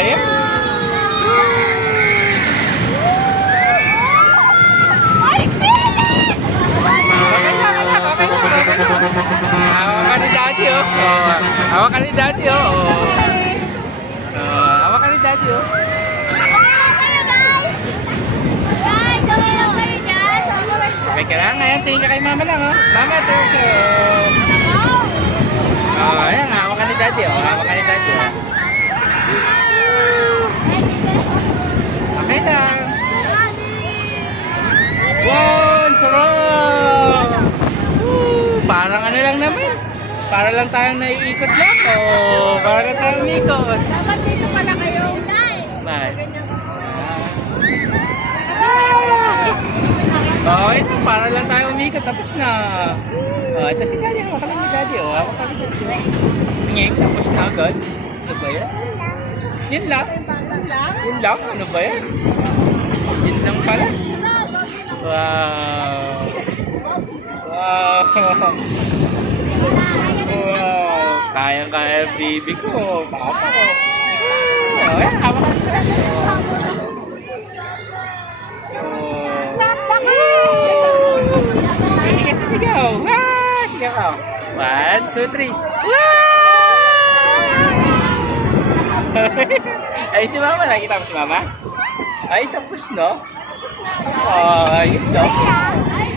ba yan? Hawakan ni Daddy, oh. Hawakan ni Daddy, oh. Hawakan ni Daddy, oh. Okay ka lang. Ngayon, tingin ka kay Mama lang, oh. Mama, tingin ka. Ayan, hawakan ni Daddy, oh. Hawakan ni Daddy, oh. Okay lang. Wow, sarap! Parang ano lang naman. Para lang tayong naiikot lang. Oh, para lang tayong umikot. Dapat dito pala kayo. Bye. Ganyan. Okay na, para lang tayo umikot. Tapos na. Ito si Daddy. Hawakan lang ni Daddy. Hawakan ni Daddy. Ngek, tapos na agad. Ano ba yan? Yun lang. Yun lang? Ano ba yan? Yun lang pala. Wow. Wow. Wow. Kaya-kaya baby ko. Papa ko. Ayan, hawakan ni Daddy. Ready ka to go. Sigaw ka. 1, 2, 3. Ay, si Mama. Nakita mo si Mama? Ay, tapos no? Yun lang.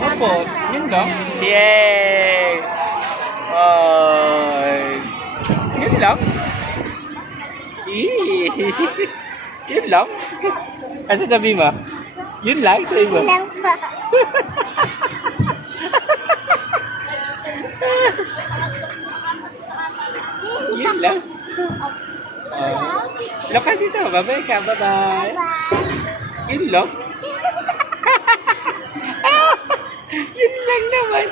Tapos, yun lang. Yay! Yun lang. Yun lang. Ano sabi mo? Yun lang, sabi mo? Yun lang pa. Yun lang. Look ka dito. Bye-bye ka. Bye-bye. Yun lang. Yun lang naman.